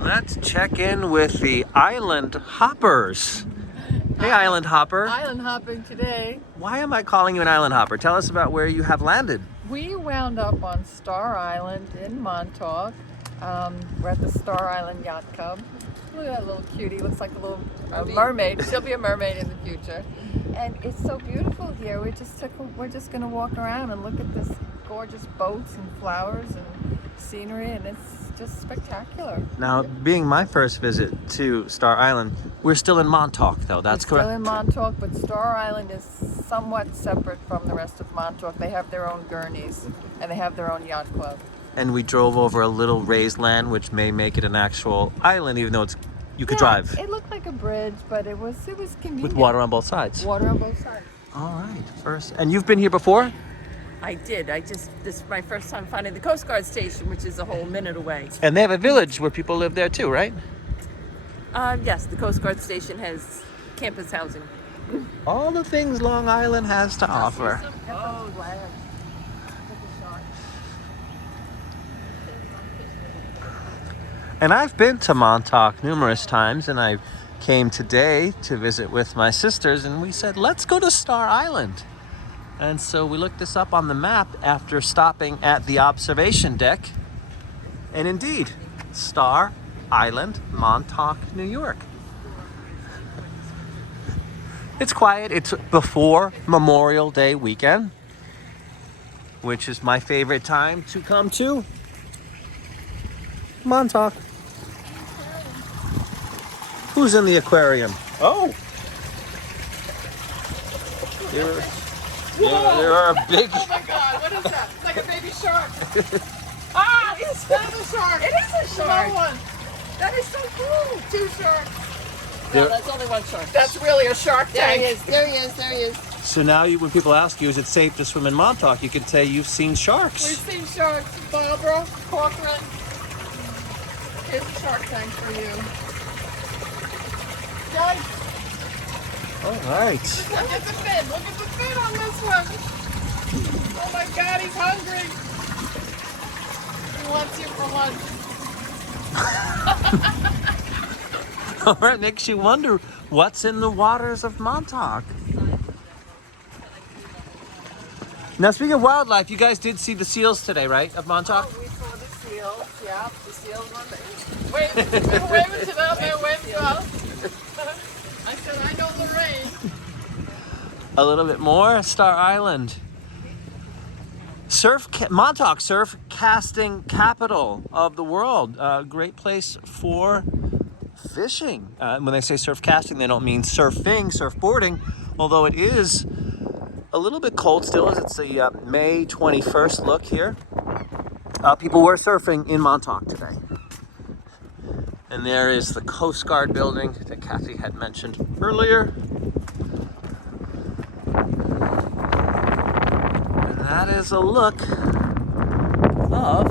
Let's check in with the Island Hoppers. Hey, Island Hopper. Island hopping today. Why am I calling you an Island Hopper? Tell us about where you have landed. We wound up on Star Island in Montauk. We're at the Star Island Yacht Club. Look at that little cutie. Looks like a little mermaid. She'll be a mermaid in the future. And it's so beautiful here. We're just going to walk around and look at this gorgeous boats and flowers and scenery, and it's just spectacular. Now, being my first visit to Star Island, we're still in Montauk, though. That's correct. Still in Montauk, but Star Island is somewhat separate from the rest of Montauk. They have their own gurneys, and they have their own yacht club. And we drove over a little raised land, which may make it an actual island, even though you could drive. It looked like a bridge, but it was convenient. With water on both sides. Water on both sides. All right, first. And you've been here before? I did. This is my first time finding the Coast Guard station, which is a whole minute away. And they have a village where people live there too, right? Yes, the Coast Guard station has campus housing. All the things Long Island has to offer. Oh, wow. And I've been to Montauk numerous times, and I came today to visit with my sisters, and we said, let's go to Star Island. And so we looked this up on the map after stopping at the observation deck. And indeed, Star Island, Montauk, New York. It's quiet. It's before Memorial Day weekend, which is my favorite time to come to Montauk. Who's in the aquarium? Oh! There are big... Oh my God, what is that? It's like a baby shark. It's not a shark. It is a shark. Another one. That is so cool. 2 sharks. No, that's only 1 shark. That's really a shark tank. There he is. So now when people ask you, is it safe to swim in Montauk, you can say you've seen sharks. We've seen sharks. Barbara, Corcoran. Here's a shark tank for you. Guys, All right. look at the fin. Look at the fin on this one. Oh my God, he's hungry. He wants you for lunch. All right, makes you wonder what's in the waters of Montauk. Now, speaking of wildlife, you guys did see the seals today, right, of Montauk? Oh, we saw the seals. Yeah, the seals were there. Wait, we were waving to them. They were waving to us. I said, I know Lorraine. A little bit more, Star Island. Montauk, surf casting capital of the world. Great place for fishing. When they say surf casting, they don't mean surfing, surfboarding, although it is a little bit cold still as it's the May 21st look here. People were surfing in Montauk today. And there is the Coast Guard building that Kathy had mentioned earlier. And that is a look of